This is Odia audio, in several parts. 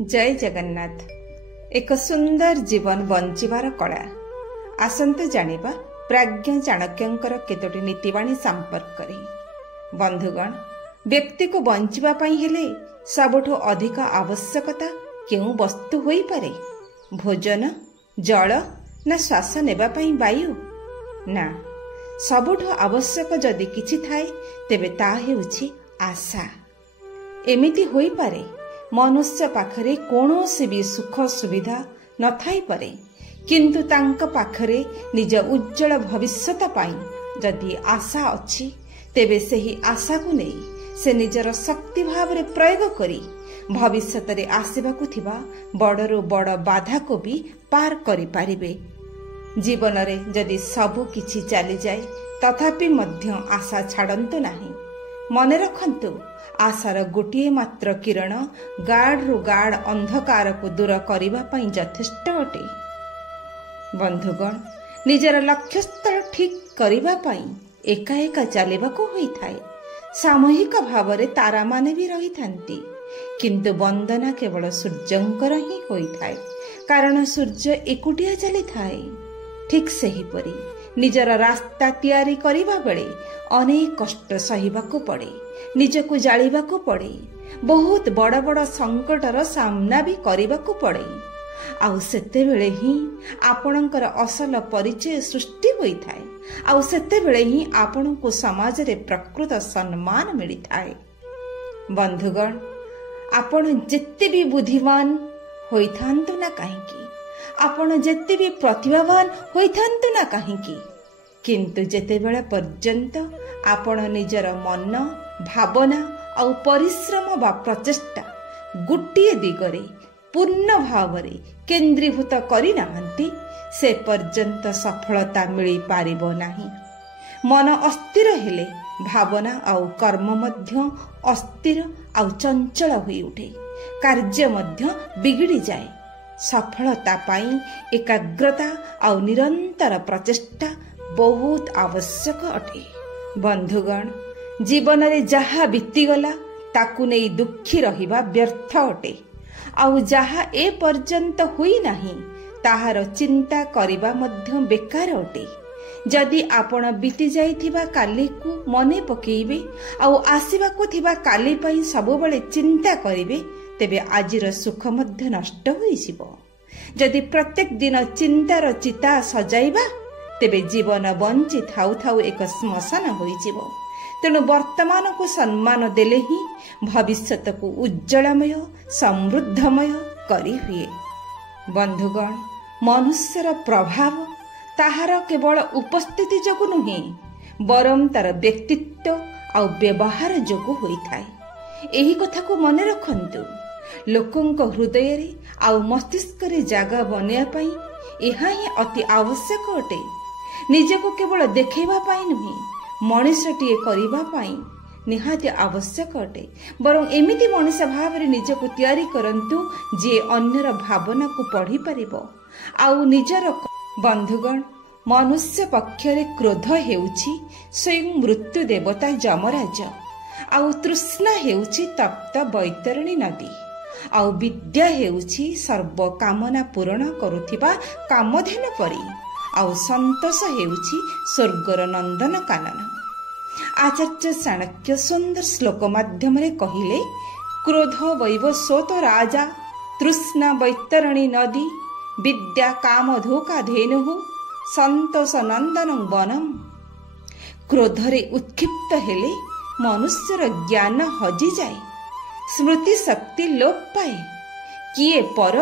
जय जगन्नाथ। एक सुंदर जीवन बंचिबार कला। आसंतु जानिबा प्राज्ञ चाणक्यंकर केतोटी नीतिवाणी संपर्क रे। बंधुगण, व्यक्ति को बंचिबा पई हेले सबठो अधिक आवश्यकता केउ वस्तु होई पारे? भोजन, जल ना श्वास नेबा पई वायु? ना, सबठो आवश्यक जदि किछि थाए तेबे ता हेउछि आशा। एमिति होई पारे मनुष्य पाखरे कौनसी भी सुख सुविधा न थाई पारे, किंतु तांका पाखरे निज उज्जवल भविष्यत पाई जदि आशा अछि तेबे सेही आशा को नहीं से निजर शक्ति भाव रे प्रयोग करी भविष्यत रे आसीबाकु थिबा बड़रू बड़ बाधा को भी पार करि पारिबे। जीवन रे जदि सबु किछि चली जाए तथापि मध्य आशा छाड़ंतु नाही। मने रखंतु, आशार गोटे मात्र किरण गाढ़ गाढ़ अंधकार को दूर करिबा पई यथेष्ट अटे। बंधुगण, निजर लक्ष्य स्थल ठीक करिबा पई एका एका चलिबाको होइथाए। सामूहिक भावरे तारा माने भी रहिथांती, किंतु वंदना केवल सूर्यंकर ही होइथाए, कारण सूर्य एकुटिया चली थाए। ठीक सही परी निजर रास्ता तैयारी करिबा बेले अनेक कष्ट सहिबाको पड़े, निजको जालिबाको पड़े, बहुत बड़ बड़ संकटर सामना भी करिबाको पड़े। आउ सेते बेले ही आपणकर असल परिचय सृष्टि होइथाए। आउ सेते बेले ही आपणको समाज रे प्रकृत सम्मान मिलिथाए। बंधुगण, आपण जेते भी बुद्धिमान होइथांतु ना काहेकि, आपण जेते भी प्रतिभावान होइथांतु ना काहेकि, किंतु जेते बेले पर्यंत आपण निजर मन, भावना और परिश्रम बा प्रचेष्टा गोटे दिगरे पूर्ण भावरे केंद्रीभूत करि नाहंती, से पर्यंत सफलता मिली पारिबो नाही। मन अस्थिर हेले भावना और कर्म मध्य अस्थिर और चंचल होई उठे, कार्य मध्य बिगड़ी जाए। सफलता पाई एकाग्रता और निरंतर प्रचेष्टा बहुत आवश्यक अटे। बंधुगण, जीवन रे जहा बीतीगला ताकू नहीं दुखी रहिबा व्यर्थ अटे, आउ जहा ए पर्यंत हुई नाही ताहार चिंता करिबा मध्य बेकार अटे। जदि आपण बीती जाइथिबा काली को मने पकेइबे आउ आसीबाकु थिबा काली पई सबबेले चिंता करिबे, तेबे आजिर सुख मध्य नष्ट होई जिवो। जदि प्रत्येक दिन चिंतार चिता सजाइबा तेबे जीवन बंची थाउ थाउ एक श्मशान होई जिवो। तेणु वर्तमान को सम्मान देले ही भविष्यत को उज्जवलमय समृद्धमय करी हुए। बंधुगण, मनुष्यर प्रभाव ताहार केवल उपस्थिति जोगु नुहे, बरम तार व्यक्तित्व और व्यवहार जोगु होइथाए। एही कथा को मने रखंतु। लोकंक हृदय रे आउ मस्तिष्क रे जागा बनिया पई एहा ही अति आवश्यक अटे। निजको केवल देखैबा पई नुहे, मनुष्यटीए करिबा पई निहाती आवश्यक अटे। बरं एमिति मनुष्य भाव रे निजको तैयारी करंतु जे अन्यर भावना को पढ़ी परिबो आउ निजर। बंधुगण, मनुष्य पक्षरे क्रोध हेउछि स्वयं मृत्यु देवता यमराज, आउ तृष्णा हेउछि तप्त बैतरणी नदी, आउ विद्या हेउछि सर्व कामना पूर्ण करुथिबा कामधेनु परी, आउ संतोष हेउछि स्वर्गर नंदन कानन। आचार्य चाणक्य सुंदर श्लोक माध्यम रे कहिले, क्रोध वैवस्वत राजा, तृष्णा बैतरणी नदी, विद्या काम धोका धेनु, संतोष नंदन वनम। क्रोधरे उत्क्षिप्त हेले मनुष्यर ज्ञान हजि जाए, स्मृति शक्ति लोप पाए। किए पर,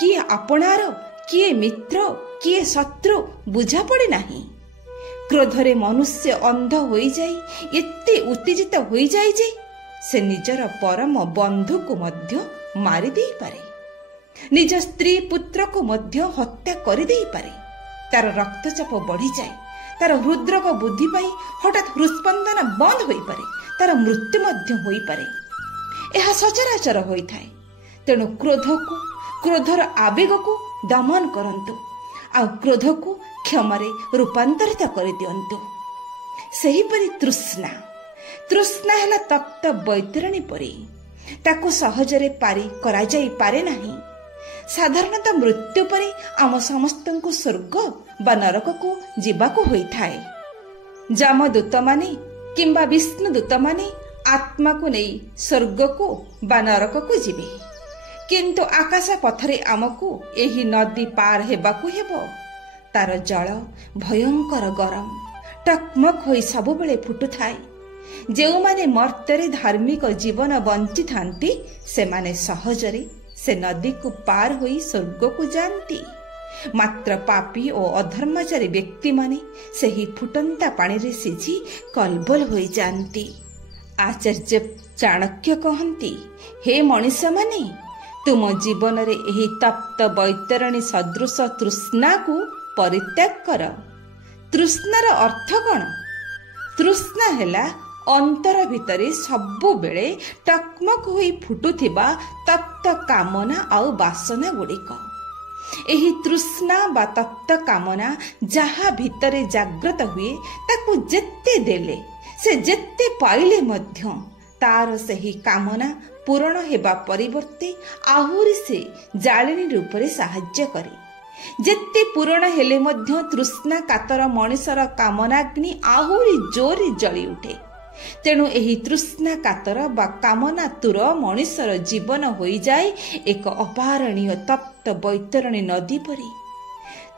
किए आपणार, किए मित्र, किए शत्रु बुझा पड़े नाही। क्रोधरे मनुष्य अंध होई जाई, एते उत्तेजित होई जाई जे से निजर परम बंधु को मध्य मारी देई पारे, निज स्त्री पुत्र को मध्य हत्या करि देई पारे। तार रक्तचाप बढ़ी जाए, तार हृदरोग बुद्धि पाई हठात हृस्पंदन बंद होई पारे, तार मृत्यु मध्य होई पारे। यह सचराचर होई थाए। तेणु क्रोध को, क्रोधर आवेग को दमन करंतु, आ क्रोध को क्षमारे रूपांतरित कर दियंतु। सेही परि तृष्णा, तृष्णा है तप्त बैतरणी परी। ତାକୁ ସହଜରେ ପାରି କରାଯାଇପାରେ ନାହିଁ। ସାଧାରଣତଃ ମୃତ୍ୟୁ ପରେ ଆମ ସମସ୍ତଙ୍କୁ ସ୍ୱର୍ଗ ବା ନରକକୁ ଯିବାକୁ ହୋଇଥାଏ। ଯମଦୂତମାନେ କିମ୍ବା ବିଷ୍ଣୁ ଦୂତମାନେ ଆତ୍ମାକୁ ନେଇ ସ୍ୱର୍ଗକୁ ବା ନରକକୁ ଯିବେ, କିନ୍ତୁ ଆକାଶ ପଥରେ ଆମକୁ ଏହି ନଦୀ ପାର ହେବାକୁ ହେବ। ତାର ଜଳ ଭୟଙ୍କର ଗରମ, ଟକମକ ହୋଇ ସବୁବେଳେ ଫୁଟୁଥାଏ। ଯେଉଁମାନେ ମର୍ତ୍ତ୍ୟରେ ଧାର୍ମିକ ଜୀବନ ବଞ୍ଚିଥାନ୍ତି ସେମାନେ ସହଜରେ ସେ ନଦୀକୁ ପାର ହୋଇ ସ୍ୱର୍ଗକୁ ଯାଆନ୍ତି। ମାତ୍ର ପାପୀ ଓ ଅଧର୍ମଚାରୀ ବ୍ୟକ୍ତିମାନେ ସେହି ଫୁଟନ୍ତା ପାଣିରେ ସିଝି କଲବଲ ହୋଇଯାଆନ୍ତି। ଆଚାର୍ଯ୍ୟ ଚାଣକ୍ୟ କହନ୍ତି, ହେ ମଣିଷମାନେ, ତୁମ ଜୀବନରେ ଏହି ତପ୍ତ ବୈତରଣୀ ସଦୃଶ ତୃଷ୍ଣାକୁ ପରିତ୍ୟାଗ କର। ତୃଷ୍ଣାର ଅର୍ଥ କ'ଣ? ତୃଷ୍ଣା ହେଲା ଅନ୍ତର ଭିତରେ ସବୁବେଳେ ଟକମକ ହୋଇ ଫୁଟୁଥିବା ତପ୍ତ କାମନା ଆଉ ବାସନା ଗୁଡ଼ିକ। ଏହି ତୃଷ୍ଣା ବା ତପ୍ତ କାମନା ଯାହା ଭିତରେ ଜାଗ୍ରତ ହୁଏ, ତାକୁ ଯେତେ ଦେଲେ, ସେ ଯେତେ ପାଇଲେ ମଧ୍ୟ ତାର ସେହି କାମନା ପୂରଣ ହେବା ପରିବର୍ତ୍ତେ ଆହୁରି ସେ ଜାଳେଣୀ ରୂପରେ ସାହାଯ୍ୟ କରେ। ଯେତେ ପୂରଣ ହେଲେ ମଧ୍ୟ ତୃଷ୍ଣା କାତର ମଣିଷର କାମନାଗ୍ନି ଆହୁରି ଜୋରରେ ଜଳି ଉଠେ। ତେଣୁ ଏହି ତୃଷ୍ଣା କାତର ବା କାମନାତୁର ମଣିଷର ଜୀବନ ହୋଇଯାଏ ଏକ ଅପାରଣୀୟ ତପ୍ତ ବୈତରଣୀ ନଦୀ ପରି।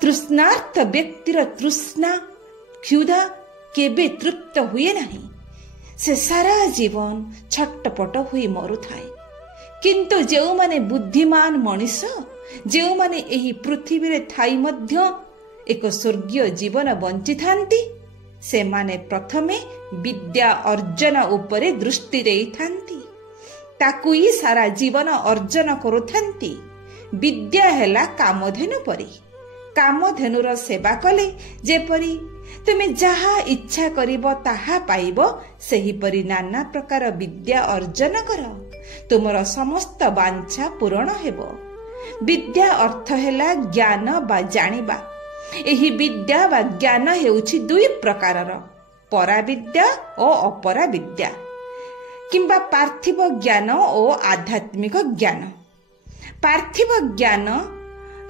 ତୃଷ୍ଣାର୍ଥ ବ୍ୟକ୍ତିର ତୃଷ୍ଣା କ୍ଷୁଧା କେବେ ତୃପ୍ତ ହୁଏ ନାହିଁ। ସେ ସାରା ଜୀବନ ଛଟପଟ ହୋଇ ମରୁଥାଏ। କିନ୍ତୁ ଯେଉଁମାନେ ବୁଦ୍ଧିମାନ ମଣିଷ, ଯେଉଁମାନେ ଏହି ପୃଥିବୀରେ ଥାଇ ମଧ୍ୟ ଏକ ସ୍ୱର୍ଗୀୟ ଜୀବନ ବଞ୍ଚିଥାନ୍ତି, ସେମାନେ ପ୍ରଥମେ ବିଦ୍ୟା ଅର୍ଜନ ଉପରେ ଦୃଷ୍ଟି ଦେଇଥାନ୍ତି। ତାକୁ ହିଁ ସାରା ଜୀବନ ଅର୍ଜନ କରୁଥାନ୍ତି। ବିଦ୍ୟା ହେଲା କାମଧେନୁ ପରି। କାମଧେନୁର ସେବା କଲେ ଯେପରି ତୁମେ ଯାହା ଇଚ୍ଛା କରିବ ତାହା ପାଇବ, ସେହିପରି ନାନା ପ୍ରକାର ବିଦ୍ୟା ଅର୍ଜନ କର, ତୁମର ସମସ୍ତ ବାଞ୍ଛା ପୂରଣ ହେବ। ବିଦ୍ୟା ଅର୍ଥ ହେଲା ଜ୍ଞାନ ବା ଜାଣିବା। ଏହି ବିଦ୍ୟା ବା ଜ୍ଞାନ ହେଉଛି ଦୁଇ ପ୍ରକାରର, ପରାବିଦ୍ୟା ଓ ଅପରାବିଦ୍ୟା, କିମ୍ବା ପାର୍ଥିବ ଜ୍ଞାନ ଓ ଆଧ୍ୟାତ୍ମିକ ଜ୍ଞାନ। ପାର୍ଥିବ ଜ୍ଞାନ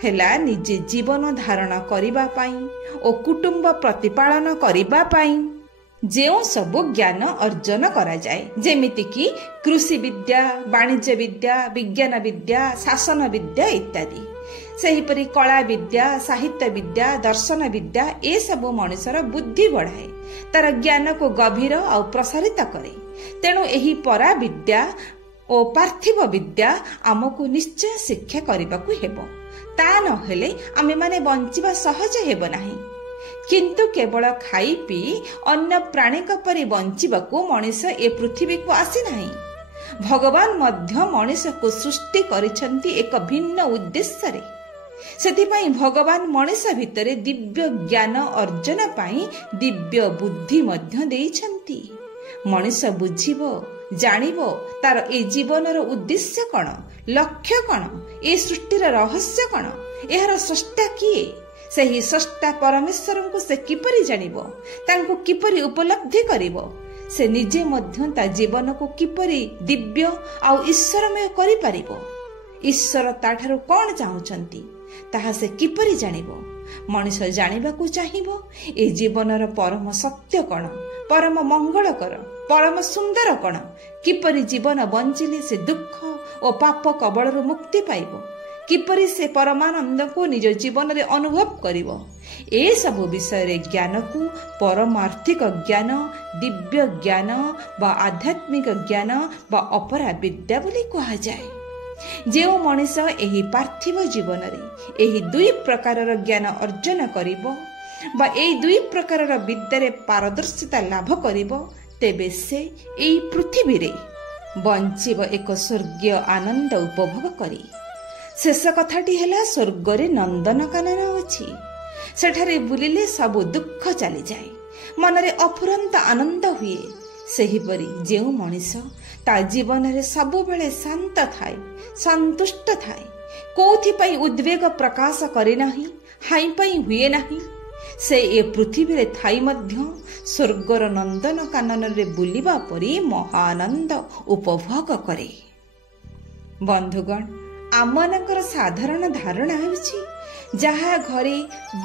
ହେଲା ନିଜେ ଜୀବନ ଧାରଣ କରିବା ପାଇଁ ଓ କୁଟୁମ୍ବ ପ୍ରତିପାଳନ କରିବା ପାଇଁ ଯେଉଁ ସବୁ ଜ୍ଞାନ ଅର୍ଜନ କରାଯାଏ, ଯେମିତିକି କୃଷି ବିଦ୍ୟା, ବାଣିଜ୍ୟ ବିଦ୍ୟା, ବିଜ୍ଞାନ ବିଦ୍ୟା, ଶାସନ ବିଦ୍ୟା ଇତ୍ୟାଦି। ସେହିପରି କଳା ବିଦ୍ୟା, ସାହିତ୍ୟ ବିଦ୍ୟା, ଦର୍ଶନ ବିଦ୍ୟା ଏସବୁ ମଣିଷର ବୁଦ୍ଧି ବଢ଼ାଏ, ତାର ଜ୍ଞାନକୁ ଗଭୀର ଆଉ ପ୍ରସାରିତ କରେ। ତେଣୁ ଏହି ପରାବିଦ୍ୟା ଓ ପାର୍ଥିବ ବିଦ୍ୟା ଆମକୁ ନିଶ୍ଚୟ ଶିକ୍ଷା କରିବାକୁ ହେବ। ତା ନହେଲେ ଆମେମାନେ ବଞ୍ଚିବା ସହଜ ହେବ ନାହିଁ। କିନ୍ତୁ କେବଳ ଖାଇ ପିଇ ଅନ୍ୟ ପ୍ରାଣୀଙ୍କ ପରି ବଞ୍ଚିବାକୁ ମଣିଷ ଏ ପୃଥିବୀକୁ ଆସିନାହିଁ। ଭଗବାନ ମଧ୍ୟ ମଣିଷକୁ ସୃଷ୍ଟି କରିଛନ୍ତି ଏକ ଭିନ୍ନ ଉଦ୍ଦେଶ୍ୟରେ। ସେଥିପାଇଁ ଭଗବାନ ମଣିଷ ଭିତରେ ଦିବ୍ୟ ଜ୍ଞାନ ଅର୍ଜନ ପାଇଁ ଦିବ୍ୟ ବୁଦ୍ଧି ମଧ୍ୟ ଦେଇଛନ୍ତି। ମଣିଷ ବୁଝିବ, ଜାଣିବ ତାର ଏ ଜୀବନର ଉଦ୍ଦେଶ୍ୟ କ'ଣ, ଲକ୍ଷ୍ୟ କ'ଣ, ଏ ସୃଷ୍ଟିର ରହସ୍ୟ କ'ଣ, ଏହାର ସ୍ରଷ୍ଟା କିଏ, ସେହି ସ୍ରଷ୍ଟା ପରମେଶ୍ୱରଙ୍କୁ ସେ କିପରି ଜାଣିବ, ତାଙ୍କୁ କିପରି ଉପଲବ୍ଧି କରିବ, ସେ ନିଜେ ମଧ୍ୟ ତା ଜୀବନକୁ କିପରି ଦିବ୍ୟ ଆଉ ଈଶ୍ୱରମୟ କରିପାରିବ, ଈଶ୍ୱର ତାଠାରୁ କ'ଣ ଚାହୁଁଛନ୍ତି ତାହା ସେ କିପରି ଜାଣିବ। ମଣିଷ ଜାଣିବାକୁ ଚାହିଁବ ଏ ଜୀବନର ପରମ ସତ୍ୟ କ'ଣ, ପରମ ମଙ୍ଗଳକର, ପରମ ସୁନ୍ଦର କ'ଣ, କିପରି ଜୀବନ ବଞ୍ଚିଲେ ସେ ଦୁଃଖ ଓ ପାପ କବଳରୁ ମୁକ୍ତି ପାଇବ, କିପରି ସେ ପରମାନନ୍ଦକୁ ନିଜ ଜୀବନରେ ଅନୁଭବ କରିବ। ଏସବୁ ବିଷୟରେ ଜ୍ଞାନକୁ ପରମାର୍ଥିକ ଜ୍ଞାନ, ଦିବ୍ୟ ଜ୍ଞାନ ବା ଆଧ୍ୟାତ୍ମିକ ଜ୍ଞାନ ବା ଅପରା ବିଦ୍ୟା ବୋଲି କୁହାଯାଏ। ଯେଉଁ ମଣିଷ ଏହି ପାର୍ଥିବ ଜୀବନରେ ଏହି ଦୁଇ ପ୍ରକାରର ଜ୍ଞାନ ଅର୍ଜନ କରିବ ବା ଏହି ଦୁଇ ପ୍ରକାରର ବିଦ୍ୟାରେ ପାରଦର୍ଶିତା ଲାଭ କରିବ, ତେବେ ସେ ଏହି ପୃଥିବୀରେ ବଞ୍ଚିବ ଏକ ସ୍ୱର୍ଗୀୟ ଆନନ୍ଦ ଉପଭୋଗ କରି। ଶେଷ କଥାଟି ହେଲା, ସ୍ୱର୍ଗରେ ନନ୍ଦନକାନନ ଅଛି। ସେଠାରେ ବୁଲିଲେ ସବୁ ଦୁଃଖ ଚାଲିଯାଏ, ମନରେ ଅଫୁରନ୍ତ ଆନନ୍ଦ ହୁଏ। ସେହିପରି ଯେଉଁ ମଣିଷ ତା ଜୀବନରେ ସବୁବେଳେ ଶାନ୍ତ ଥାଏ, ସନ୍ତୁଷ୍ଟ ଥାଏ, କୋଉଥିପାଇଁ ଉଦ୍ବେଗ ପ୍ରକାଶ କରେ ନାହିଁ, ହାଇ ପାଇଁ ହୁଏ ନାହିଁ, ସେ ଏ ପୃଥିବୀରେ ଥାଇ ମଧ୍ୟ ସ୍ୱର୍ଗର ନନ୍ଦନକାନନରେ ବୁଲିବା ପରି ମହାଆନନ୍ଦ ଉପଭୋଗ କରେ। ବନ୍ଧୁଗଣ, ଆମମାନଙ୍କର ସାଧାରଣ ଧାରଣା ହେଉଛି ଯାହା ଘରେ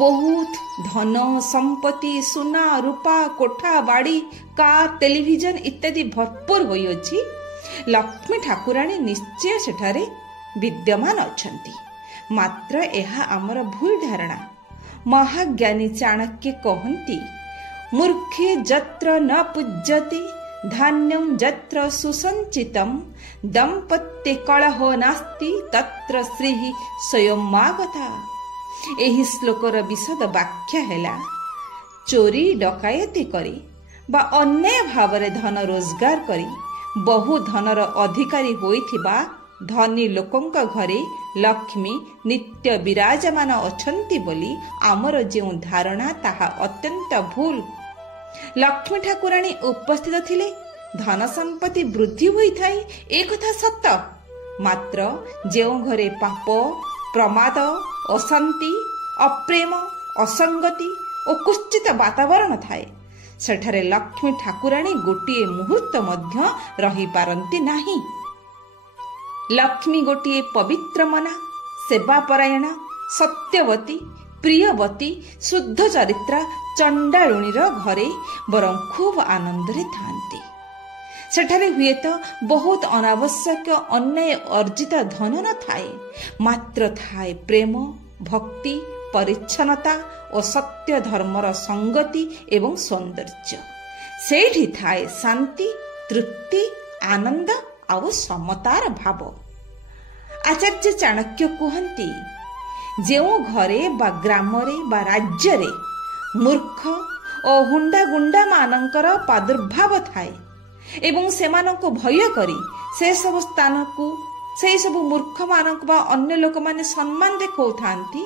ବହୁତ ଧନ ସମ୍ପତ୍ତି, ସୁନା ରୂପା, କୋଠା ବାଡ଼ି, କାର୍, ଟେଲିଭିଜନ ଇତ୍ୟାଦି ଭରପୁର ହୋଇଅଛି, ଲକ୍ଷ୍ମୀ ଠାକୁରାଣୀ ନିଶ୍ଚୟ ସେଠାରେ ବିଦ୍ୟମାନ ଅଛନ୍ତି। ମାତ୍ର ଏହା ଆମର ଭୁଲ ଧାରଣା। ମହାଜ୍ଞାନୀ ଚାଣକ୍ୟ କହନ୍ତି, ମୂର୍ଖେ ଯତ୍ର ନ ପୂଜ୍ୟତେ ଧାନ୍ୟଂ ଯତ୍ର ସୁସଞ୍ଚିତଂ ଦମ୍ପତ୍ତି କଳହ ନାସ୍ତି ତତ୍ର ଶ୍ରୀ ସ୍ୱୟମାଗତା। ଏହି ଶ୍ଲୋକର ବିଶଦ ବ୍ୟାଖ୍ୟା ହେଲା, ଚୋରି ଡକାୟତି କରି ବା ଅନ୍ୟାୟ ଭାବରେ ଧନ ରୋଜଗାର କରି ବହୁ ଧନର ଅଧିକାରୀ ହୋଇଥିବା ଧନୀ ଲୋକଙ୍କ ଘରେ ଲକ୍ଷ୍ମୀ ନିତ୍ୟ ବିରାଜମାନ ଅଛନ୍ତି ବୋଲି ଆମର ଯେଉଁ ଧାରଣା ତାହା ଅତ୍ୟନ୍ତ ଭୁଲ। ଲକ୍ଷ୍ମୀ ଠାକୁରାଣୀ ଉପସ୍ଥିତ ଥିଲେ ଧନ ସମ୍ପତ୍ତି ବୃଦ୍ଧି ହୋଇଥାଏ, ଏକଥା ସତ। ମାତ୍ର ଯେଉଁ ଘରେ ପାପ, ପ୍ରମାଦ, ଅଶାନ୍ତି, ଅପ୍ରେମ, ଅସଙ୍ଗତି ଓ କୁଶ୍ଚିତ ବାତାବରଣ ଥାଏ, ସେଠାରେ ଲକ୍ଷ୍ମୀ ଠାକୁରାଣୀ ଗୋଟିଏ ମୁହୂର୍ତ୍ତ ମଧ୍ୟ ରହିପାରନ୍ତି ନାହିଁ। ଲକ୍ଷ୍ମୀ ଗୋଟିଏ ପବିତ୍ରମନା, ସେବାପରାୟଣ, ସତ୍ୟବତୀ, ପ୍ରିୟବତୀ, ଶୁଦ୍ଧ ଚରିତ୍ରା ଚଣ୍ଡାଳୁଣୀର ଘରେ ବରଂ ଖୁବ୍ ଆନନ୍ଦରେ ଥାନ୍ତି। ସେଠାରେ ହୁଏତ ବହୁତ ଅନାବଶ୍ୟକ ଅନ୍ୟାୟ ଅର୍ଜିତ ଧନ ନଥାଏ, ମାତ୍ର ଥାଏ ପ୍ରେମ, ଭକ୍ତି, ପରିଚ୍ଛନ୍ନତା ଓ ସତ୍ୟ ଧର୍ମର ସଙ୍ଗତି ଏବଂ ସୌନ୍ଦର୍ଯ୍ୟ। ସେଇଠି ଥାଏ ଶାନ୍ତି, ତୃପ୍ତି, ଆନନ୍ଦ ଆଉ ସମତାର ଭାବ। ଆଚାର୍ଯ୍ୟ ଚାଣକ୍ୟ କୁହନ୍ତି, ଯେଉଁ ଘରେ ବା ଗ୍ରାମରେ ବା ରାଜ୍ୟରେ ମୂର୍ଖ ଓ ହୁଣ୍ଡାଗୁଣ୍ଡା ମାନଙ୍କର ପ୍ରାଦୁର୍ଭାବ ଥାଏ ଏବଂ ସେମାନଙ୍କୁ ଭୟ କରି ସେସବୁ ସ୍ଥାନକୁ ସେହିସବୁ ମୂର୍ଖମାନଙ୍କୁ ବା ଅନ୍ୟ ଲୋକମାନେ ସମ୍ମାନ ଦେଖାଉଥାନ୍ତି,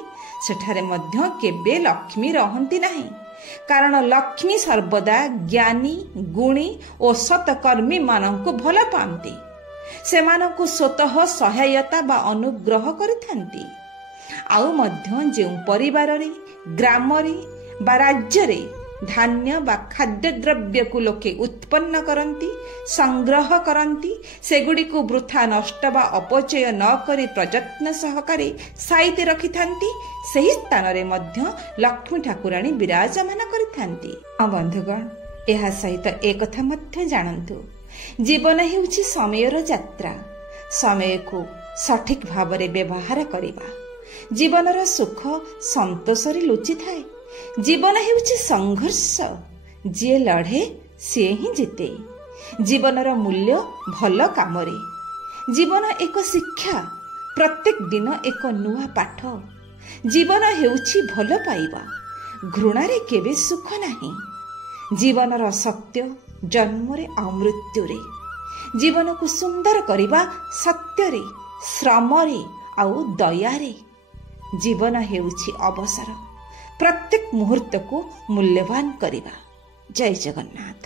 ସେଠାରେ ମଧ୍ୟ କେବେ ଲକ୍ଷ୍ମୀ ରହନ୍ତି ନାହିଁ। କାରଣ ଲକ୍ଷ୍ମୀ ସର୍ବଦା ଜ୍ଞାନୀ, ଗୁଣୀ ଓ ସତକର୍ମୀ ମାନଙ୍କୁ ଭଲ ପାଆନ୍ତି। ସେମାନଙ୍କୁ ସ୍ୱତଃ ସହାୟତା ବା ଅନୁଗ୍ରହ କରିଥାନ୍ତି। ଆଉ ମଧ୍ୟ ଯେଉଁ ପରିବାରରେ, ଗ୍ରାମରେ ବା ରାଜ୍ୟରେ ଧାନ୍ୟ ବା ଖାଦ୍ୟଦ୍ରବ୍ୟକୁ ଲୋକେ ଉତ୍ପନ୍ନ କରନ୍ତି, ସଂଗ୍ରହ କରନ୍ତି, ସେଗୁଡ଼ିକୁ ବୃଥା ନଷ୍ଟ ବା ଅପଚୟ ନ କରି ପ୍ରଯତ୍ନ ସହକାରେ ସାଇତି ରଖିଥାନ୍ତି, ସେହି ସ୍ଥାନରେ ମଧ୍ୟ ଲକ୍ଷ୍ମୀ ଠାକୁରାଣୀ ବିରାଜମାନ କରିଥାନ୍ତି। ବନ୍ଧୁଗଣ, ଏହା ସହିତ ଏକଥା ମଧ୍ୟ ଜାଣନ୍ତୁ, ଜୀବନ ହେଉଛି ସମୟର ଯାତ୍ରା। ସମୟକୁ ସଠିକ ଭାବରେ ବ୍ୟବହାର କରିବା। ଜୀବନର ସୁଖ ସନ୍ତୋଷରେ ଲୁଚିଥାଏ। ଜୀବନ ହେଉଛି ସଂଘର୍ଷ, ଯିଏ ଲଢ଼େ ସିଏ ହିଁ ଜିତେ। ଜୀବନର ମୂଲ୍ୟ ଭଲ କାମରେ। ଜୀବନ ଏକ ଶିକ୍ଷା, ପ୍ରତ୍ୟେକ ଦିନ ଏକ ନୂଆ ପାଠ। ଜୀବନ ହେଉଛି ଭଲ ପାଇବା, ଘୃଣାରେ କେବେ ସୁଖ ନାହିଁ। ଜୀବନର ସତ୍ୟ ଜନ୍ମରେ ଆଉ ମୃତ୍ୟୁରେ। ଜୀବନକୁ ସୁନ୍ଦର କରିବା ସତ୍ୟରେ, ଶ୍ରମରେ ଆଉ ଦୟାରେ। ଜୀବନ ହେଉଛି ଅବସର, ପ୍ରତ୍ୟେକ ମୁହୂର୍ତ୍ତକୁ ମୂଲ୍ୟବାନ କରିବା। ଜୟ ଜଗନ୍ନାଥ।